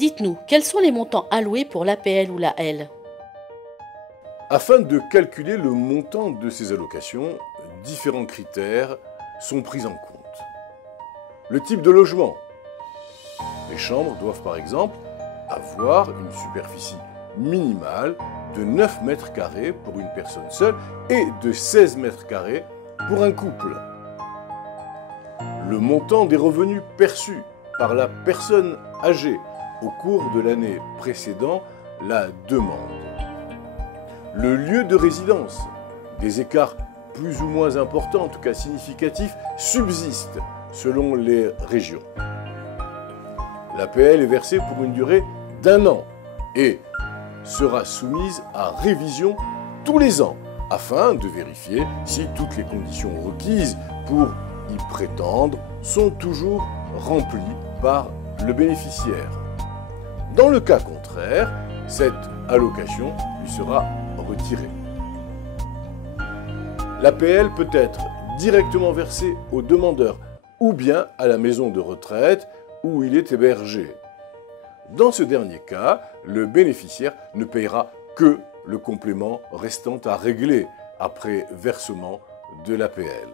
Dites-nous, quels sont les montants alloués pour l'APL ou l'AL? Afin de calculer le montant de ces allocations, différents critères sont pris en compte. Le type de logement. Les chambres doivent par exemple avoir une superficie minimale de 9 mètres carrés pour une personne seule et de 16 mètres carrés pour un couple. Le montant des revenus perçus par la personne âgée au cours de l'année précédant la demande. Le lieu de résidence. Des écarts plus ou moins importants, en tout cas significatifs, subsistent selon les régions. L'APL est versée pour une durée d'1 an et sera soumise à révision tous les ans afin de vérifier si toutes les conditions requises pour y prétendre sont toujours remplies par le bénéficiaire. Dans le cas contraire, cette allocation lui sera retirée. L'APL peut être directement versée au demandeur ou bien à la maison de retraite où il est hébergé. Dans ce dernier cas, le bénéficiaire ne payera que le complément restant à régler après versement de l'APL.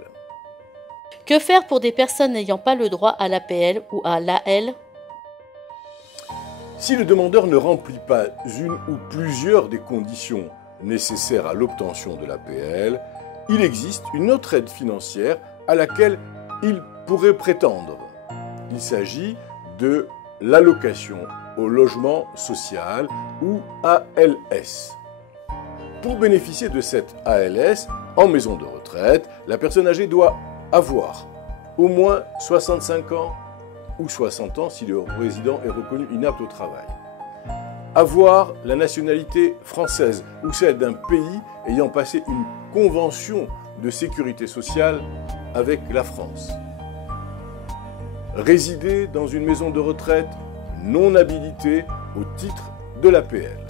Que faire pour des personnes n'ayant pas le droit à l'APL ou à l'AL? Si le demandeur ne remplit pas une ou plusieurs des conditions nécessaires à l'obtention de l'APL, il existe une autre aide financière à laquelle il pourrait prétendre. Il s'agit de l'allocation au logement social ou ALS. Pour bénéficier de cette ALS en maison de retraite, la personne âgée doit avoir au moins 65 ans ou 60 ans si le résident est reconnu inapte au travail. Avoir la nationalité française ou celle d'un pays ayant passé une convention de sécurité sociale avec la France. Résider dans une maison de retraite non habilitée au titre de l'APL.